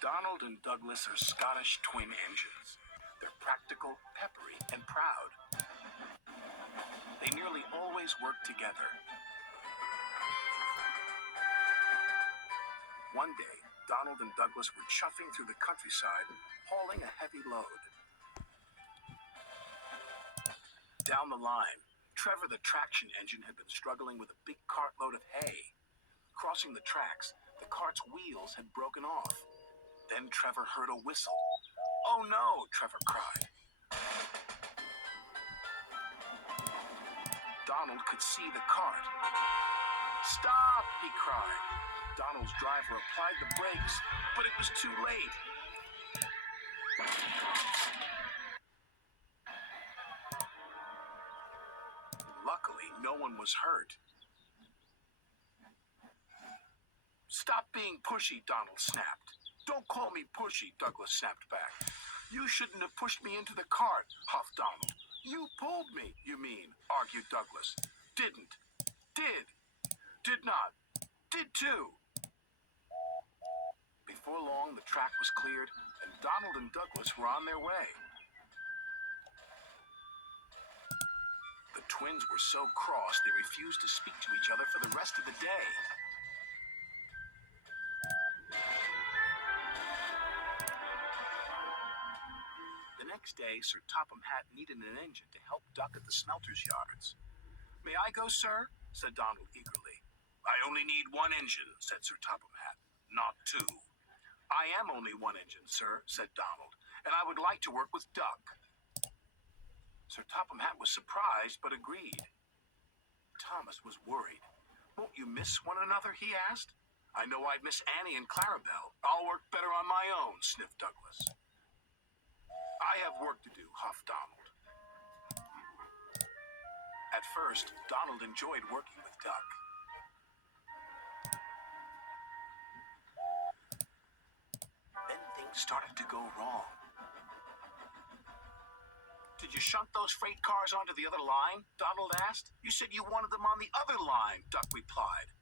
Donald and Douglas are Scottish twin engines. They're practical, peppery, and proud. They nearly always work together. One day, Donald and Douglas were chuffing through the countryside, hauling a heavy load. Down the line, Trevor the traction engine had been struggling with a big cartload of hay. Crossing the tracks, the cart's wheels had broken off. Then Trevor heard a whistle. "Oh no," Trevor cried. Donald could see the cart. "Stop," he cried. Donald's driver applied the brakes, but it was too late. Luckily, no one was hurt. "Stop being pushy," Donald snapped. "Don't call me pushy," Douglas snapped back. "You shouldn't have pushed me into the cart," huffed Donald. "You pulled me, you mean," argued Douglas. "Didn't. Did. Did not. Did too." Before long, the track was cleared, and Donald and Douglas were on their way. The twins were so cross they refused to speak to each other for the rest of the day. The next day, Sir Topham Hatt needed an engine to help Duck at the smelter's yards. "May I go, sir?" said Donald eagerly. "I only need one engine," said Sir Topham Hatt, "not two." "I am only one engine, sir," said Donald, "and I would like to work with Duck." Sir Topham Hatt was surprised, but agreed. Thomas was worried. "Won't you miss one another?" he asked. "I know I'd miss Annie and Clarabel. I'll work better on my own," sniffed Douglas. "I have work to do," huffed Donald. At first, Donald enjoyed working with Duck. Then things started to go wrong. "Did you shunt those freight cars onto the other line?" Donald asked. "You said you wanted them on the other line," Duck replied.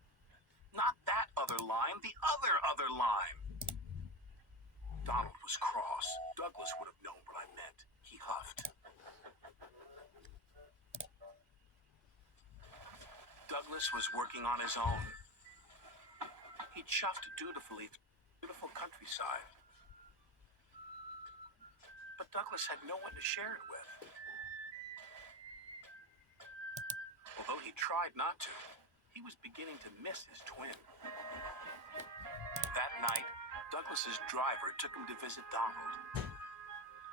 "Not that other line, the other line." Donald was cross. Douglas would have known what I meant. He huffed. Douglas was working on his own. He chuffed dutifully through the beautiful countryside. But Douglas had no one to share it with. Although he tried not to, he was beginning to miss his twin. That night, Douglas's driver took him to visit Donald.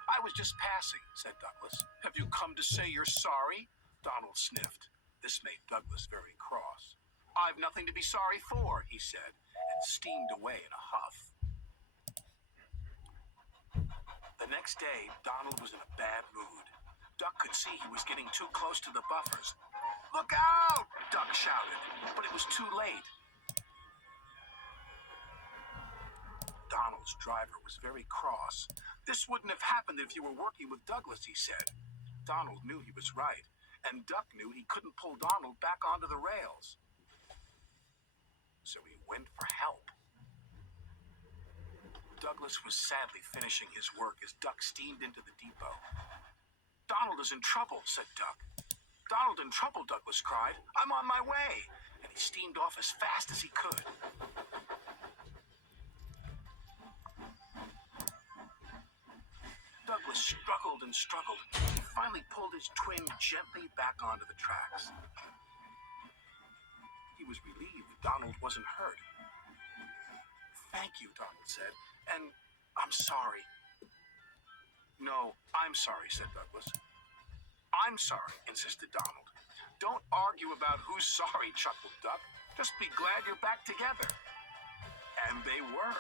"I was just passing," said Douglas. "Have you come to say you're sorry?" Donald sniffed. This made Douglas very cross. "I've nothing to be sorry for," he said, and steamed away in a huff. The next day, Donald was in a bad mood. Duck could see he was getting too close to the buffers. "Look out!" Duck shouted, but it was too late. Donald's driver was very cross. "This wouldn't have happened if you were working with Douglas," he said. Donald knew he was right, and Duck knew he couldn't pull Donald back onto the rails. So he went for help. Douglas was sadly finishing his work as Duck steamed into the depot. "Donald is in trouble," said Duck. "Donald in trouble," Douglas cried. "I'm on my way." And he steamed off as fast as he could. Douglas struggled and struggled. He finally pulled his twin gently back onto the tracks. He was relieved Donald wasn't hurt. "Thank you," Donald said, "and I'm sorry." "No, I'm sorry," said Douglas. "I'm sorry," insisted Donald. "Don't argue about who's sorry," chuckled Duck. "Just be glad you're back together." And they were.